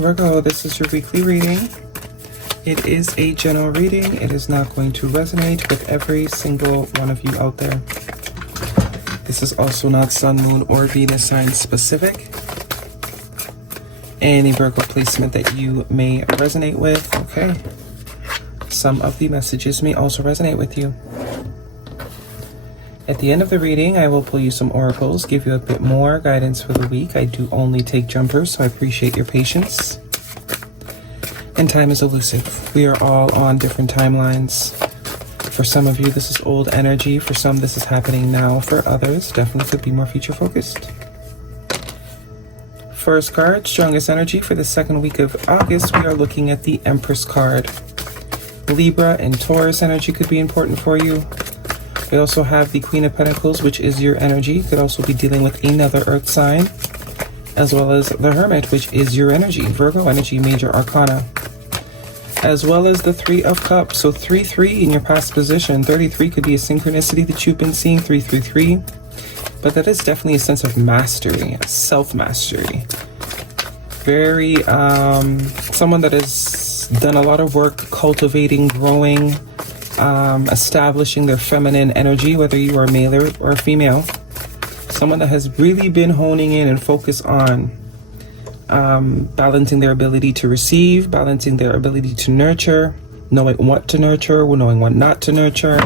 Virgo, this is your weekly reading. It is a general reading. It is not going to resonate with every single one of you out there. This is also not Sun, Moon, or Venus sign specific. Any Virgo placement that you may resonate with, okay? Some of the messages may also resonate with you. At the end of the reading, I will pull you some oracles, give you a bit more guidance for the week. I do only take jumpers, so I appreciate your patience. And time is elusive. We are all on different timelines. For some of you, this is old energy. For some, this is happening now. For others, definitely could be more future focused. First card, strongest energy for the second week of August. We are looking at the Empress card. Libra and Taurus energy could be important for you. We also have the Queen of Pentacles, which is your energy. Could also be dealing with another earth sign, as well as the Hermit, which is your energy. Virgo energy, major arcana. As well as the Three of Cups. So 3-3 in your past position. 33 could be a synchronicity that you've been seeing, 3-3-3. But that is definitely a sense of mastery, self-mastery. Very, someone that has done a lot of work cultivating, growing, establishing their feminine energy, whether you are male or female. Someone that has really been honing in and focused on balancing their ability to receive, balancing their ability to nurture, knowing what to nurture, knowing what not to nurture.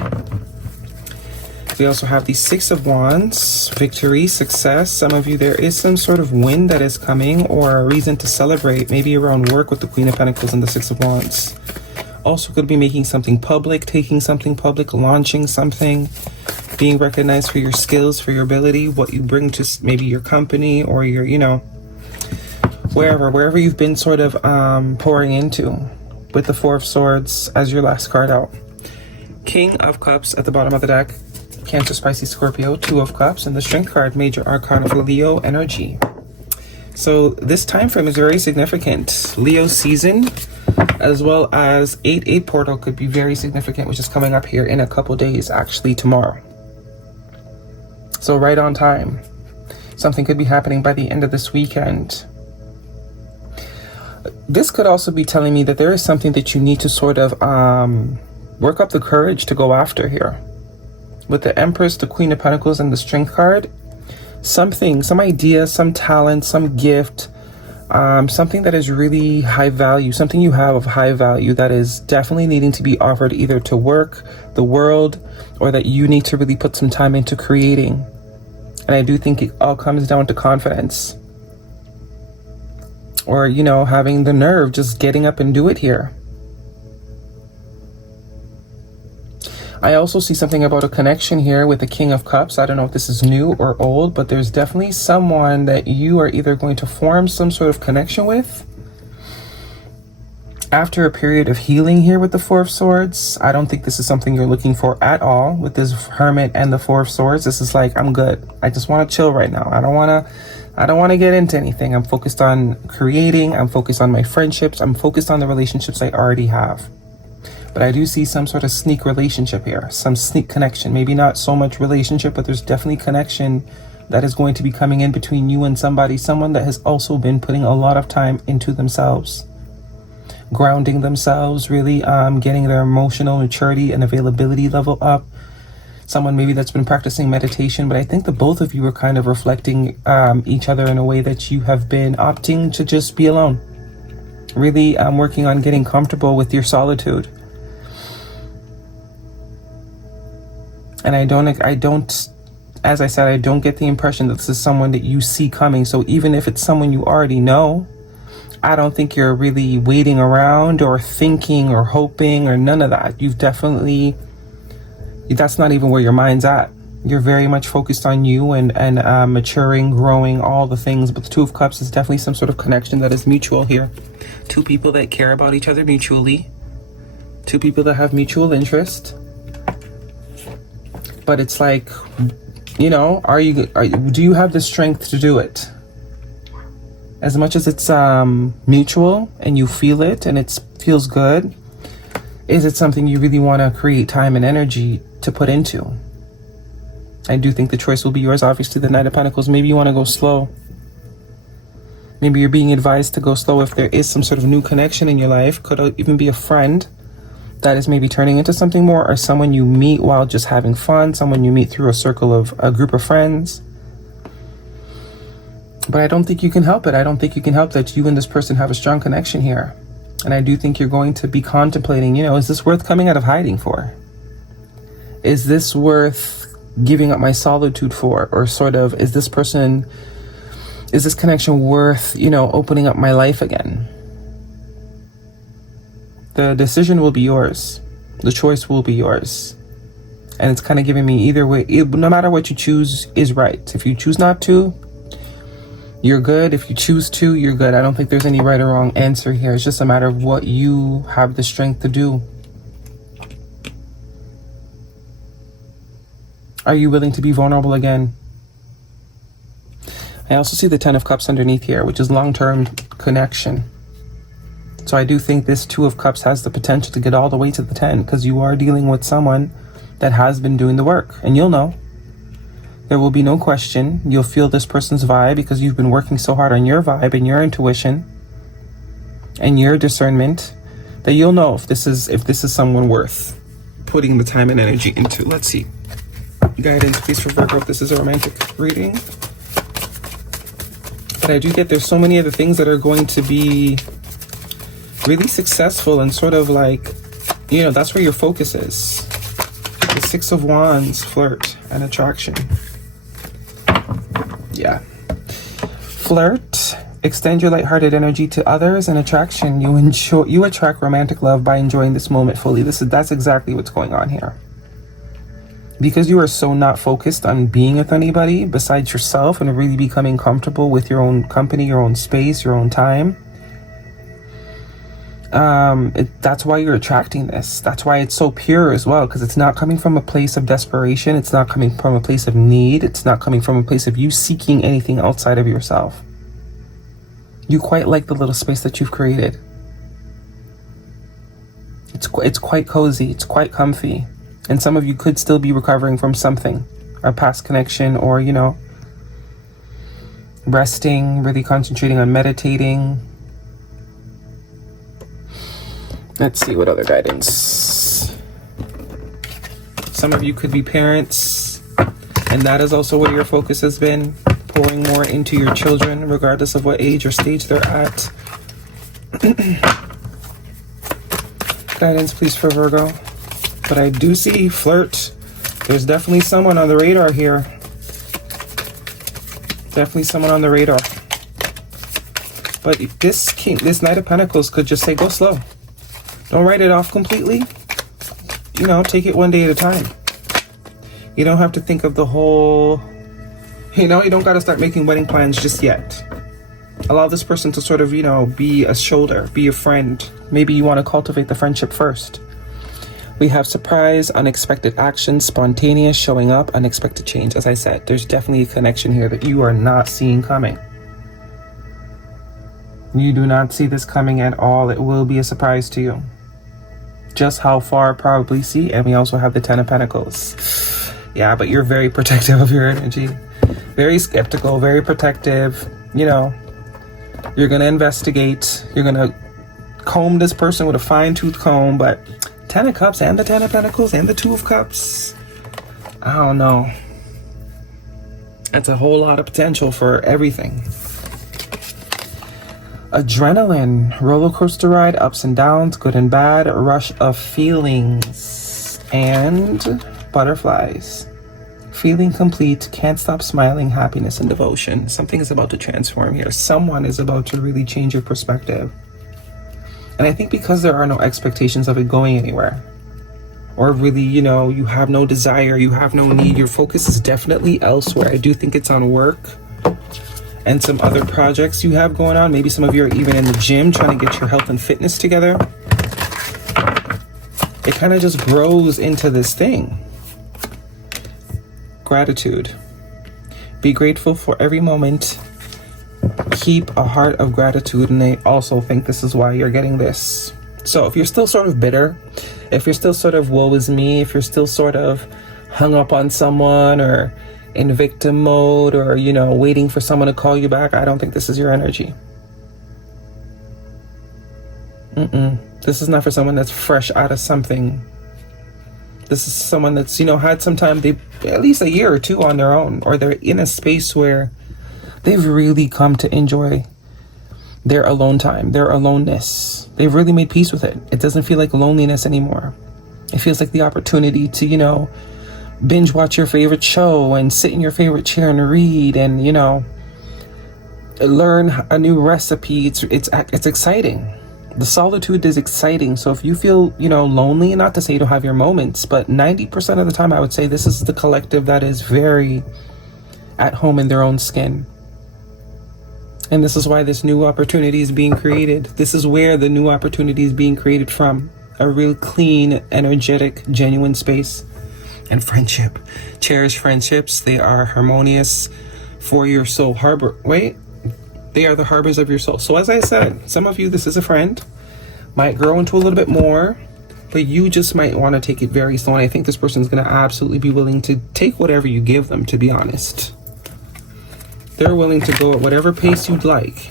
We also have the Six of Wands, victory, success. Some of you, there is some sort of win that is coming or a reason to celebrate, maybe around work with the Queen of Pentacles and the Six of Wands. Also could be making something public, taking something public, launching something, being recognized for your skills, for your ability, what you bring to maybe your company or your, you know, wherever you've been sort of pouring into, with the Four of Swords as your last card out. King of Cups at the bottom of the deck. Cancer, Pisces, Scorpio, Two of Cups, and the Strength card, major arcana for Leo energy. So this time frame is very significant. Leo season, as well as 8-8 portal could be very significant, which is coming up here in a couple days, actually tomorrow. So right on time. Something could be happening by the end of this weekend. This could also be telling me that there is something that you need to sort of work up the courage to go after here. With the Empress, the Queen of Pentacles, and the Strength card, something, some idea, some talent, some gift, something that is really high value, something you have of high value that is definitely needing to be offered either to work, the world, or that you need to really put some time into creating. And I do think it all comes down to confidence. Or, you know, having the nerve, just getting up and do it here. I also see something about a connection here with the King of Cups. I don't know if this is new or old, but there's definitely someone that you are either going to form some sort of connection with after a period of healing here with the Four of Swords. I don't think this is something you're looking for at all with this Hermit and the Four of Swords. This is like, I'm good. I just want to chill right now. I don't want to get into anything. I'm focused on creating. I'm focused on my friendships. I'm focused on the relationships I already have. But I do see some sort of sneak relationship here, some sneak connection. Maybe not so much relationship, but there's definitely connection that is going to be coming in between you and somebody, someone that has also been putting a lot of time into themselves, grounding themselves, really getting their emotional maturity and availability level up. Someone maybe that's been practicing meditation, but I think the both of you are kind of reflecting each other in a way that you have been opting to just be alone. Really working on getting comfortable with your solitude. And I don't, as I said, I don't get the impression that this is someone that you see coming. So even if it's someone you already know, I don't think you're really waiting around or thinking or hoping or none of that. You've definitely, that's not even where your mind's at. You're very much focused on you and maturing, growing, all the things. But the Two of Cups is definitely some sort of connection that is mutual here. Two people that care about each other mutually. Two people that have mutual interest. But it's like, you know, do you have the strength to do it? As much as it's mutual and you feel it and it feels good, is it something you really want to create time and energy to put into? I do think the choice will be yours. Obviously, the Knight of Pentacles, maybe you want to go slow. Maybe you're being advised to go slow if there is some sort of new connection in your life. Could even be a friend that is maybe turning into something more, or someone you meet while just having fun, someone you meet through a group of friends. But I don't think you can help it. I don't think you can help that you and this person have a strong connection here. And I do think you're going to be contemplating, is this worth coming out of hiding for? Is this worth giving up my solitude for? Or sort of, is this connection worth, opening up my life again? The decision will be yours. The choice will be yours. And it's kind of giving me either way, no matter what you choose is right. If you choose not to, you're good. If you choose to, you're good. I don't think there's any right or wrong answer here. It's just a matter of what you have the strength to do. Are you willing to be vulnerable again? I also see the 10 of Cups underneath here, which is long-term connection. So I do think this 2 of Cups has the potential to get all the way to the 10, because you are dealing with someone that has been doing the work, and you'll know. There will be no question. You'll feel this person's vibe because you've been working so hard on your vibe and your intuition and your discernment that you'll know if this is someone worth putting the time and energy into. Let's see. Guidance, please, for Virgo, if this is a romantic reading. But I do get there's so many other things that are going to be really successful and sort of like, that's where your focus is. The 6 of Wands, flirt and attraction. Yeah. Flirt, extend your lighthearted energy to others, and attraction, you attract romantic love by enjoying this moment fully. That's exactly what's going on here. Because you are so not focused on being with anybody besides yourself and really becoming comfortable with your own company, your own space, your own time. That's why you're attracting this. That's why it's so pure as well, because it's not coming from a place of desperation. It's not coming from a place of need. It's not coming from a place of you seeking anything outside of yourself. You quite like the little space that you've created. It's quite cozy. It's quite comfy. And some of you could still be recovering from something, a past connection, or, resting, really concentrating on meditating. Let's see what other guidance. Some of you could be parents, and that is also where your focus has been, pouring more into your children, regardless of what age or stage they're at. Guidance, please, for Virgo. But I do see flirt. There's definitely someone on the radar here. Definitely someone on the radar. But this Knight of Pentacles could just say, go slow. Don't write it off completely. Take it one day at a time. You don't have to think of the whole, you don't got to start making wedding plans just yet. Allow this person to sort of, be a shoulder, be a friend. Maybe you want to cultivate the friendship first. We have surprise, unexpected action, spontaneous, showing up, unexpected change. As I said, there's definitely a connection here that you are not seeing coming. You do not see this coming at all. It will be a surprise to you. Just how far, probably see. And we also have the 10 of Pentacles. Yeah, but you're very protective of your energy. Very skeptical, very protective. You're going to investigate. You're going to comb this person with a fine-tooth comb. But 10 of Cups and the 10 of Pentacles and the 2 of Cups. I don't know. That's a whole lot of potential for everything. Adrenaline, roller coaster ride, ups and downs, good and bad, a rush of feelings, and butterflies. Feeling complete, can't stop smiling, happiness and devotion. Something is about to transform here. Someone is about to really change your perspective. And I think because there are no expectations of it going anywhere, or really, you have no desire, you have no need, your focus is definitely elsewhere. I do think it's on work and some other projects you have going on. Maybe some of you are even in the gym trying to get your health and fitness together. It kind of just grows into this thing. Gratitude. Be grateful for every moment. Keep a heart of gratitude. And I also think this is why you're getting this. So if you're still sort of bitter, if you're still sort of woe is me, if you're still sort of hung up on someone or in victim mode, or waiting for someone to call you back, I don't think this is your energy. This is not for someone that's fresh out of something. This is someone that's, you know, had some time, they at least a year or two on their own, or they're in a space where they've really come to enjoy their alone time, their aloneness. They've really made peace with it. It doesn't feel like loneliness anymore. It feels like the opportunity to, you know, binge watch your favorite show and sit in your favorite chair and read and, you know, learn a new recipe. It's exciting. The solitude is exciting. So if you feel, you know, lonely, not to say you don't have your moments, but 90% of the time I would say this is the collective that is very at home in their own skin. And this is why this new opportunity is being created. This is where the new opportunity is being created from. A real clean, energetic, genuine space. And friendship. Cherish friendships. They are harmonious for your soul. They are the harbors of your soul. So as I said, some of you, this is a friend. Might grow into a little bit more. But you just might want to take it very slow. And I think this person's going to absolutely be willing to take whatever you give them, to be honest. They're willing to go at whatever pace you'd like.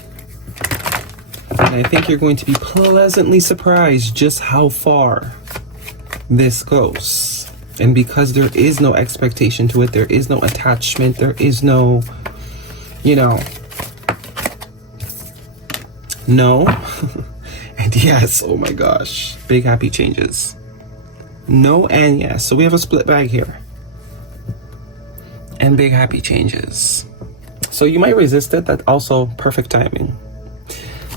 And I think you're going to be pleasantly surprised just how far this goes. And because there is no expectation to it, there is no attachment, there is no, you know, no. And yes, oh my gosh, big happy changes. No and yes. So we have a split bag here. And big happy changes. So you might resist it. That's also perfect timing.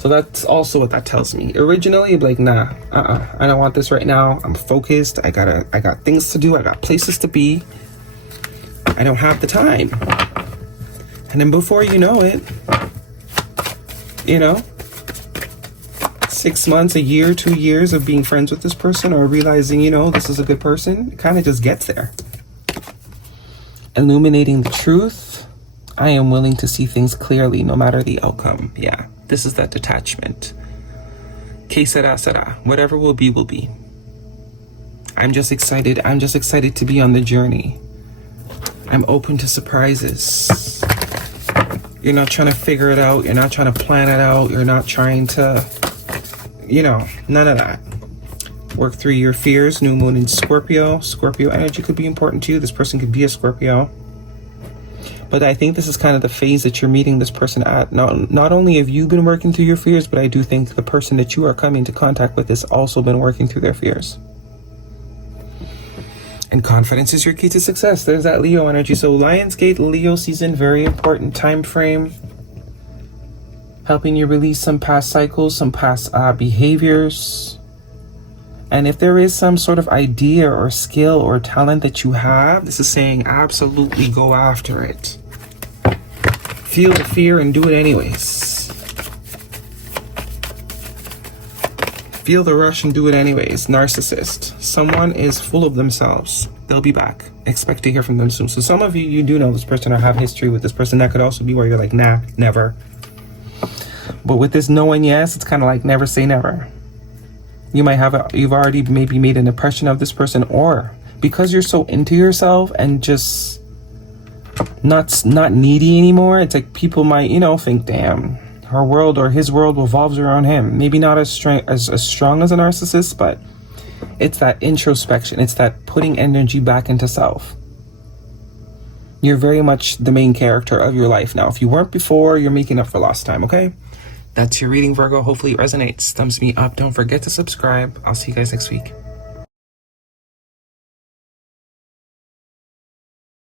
So that's also what that tells me. Originally, you'd be like, nah, I don't want this right now. I'm focused. I got things to do. I got places to be. I don't have the time. And then before you know it, you know, 6 months, a year, 2 years of being friends with this person or realizing, you know, this is a good person, it kind of just gets there. Illuminating the truth. I am willing to see things clearly no matter the outcome. Yeah, this is that detachment. Que sera, sera. Whatever will be, will be. I'm just excited. I'm just excited to be on the journey. I'm open to surprises. You're not trying to figure it out. You're not trying to plan it out. You're not trying to, you know, none of that. Work through your fears. New moon in Scorpio. Scorpio energy could be important to you. This person could be a Scorpio. But I think this is kind of the phase that you're meeting this person at. Not only have you been working through your fears, but I do think the person that you are coming into contact with has also been working through their fears. And confidence is your key to success. There's that Leo energy. So Lionsgate, Leo season, very important time frame. Helping you release some past cycles, some past behaviors. And if there is some sort of idea or skill or talent that you have, this is saying absolutely go after it. Feel the fear and do it anyways. Feel the rush and do it anyways. Narcissist. Someone is full of themselves. They'll be back. Expect to hear from them soon. So some of you do know this person or have history with this person. That could also be where you're like, nah, never. But with this no and yes, it's kind of like never say never. You might have you've already maybe made an impression of this person, or because you're so into yourself and just not needy anymore, it's like people might, you know, think, damn, her world or his world revolves around him. Maybe not as strong as a narcissist, but it's that introspection. It's that putting energy back into self. You're very much the main character of your life now. If you weren't before, you're making up for lost time, okay? That's your reading, Virgo. Hopefully it resonates. Thumbs me up. Don't forget to subscribe. I'll see you guys next week.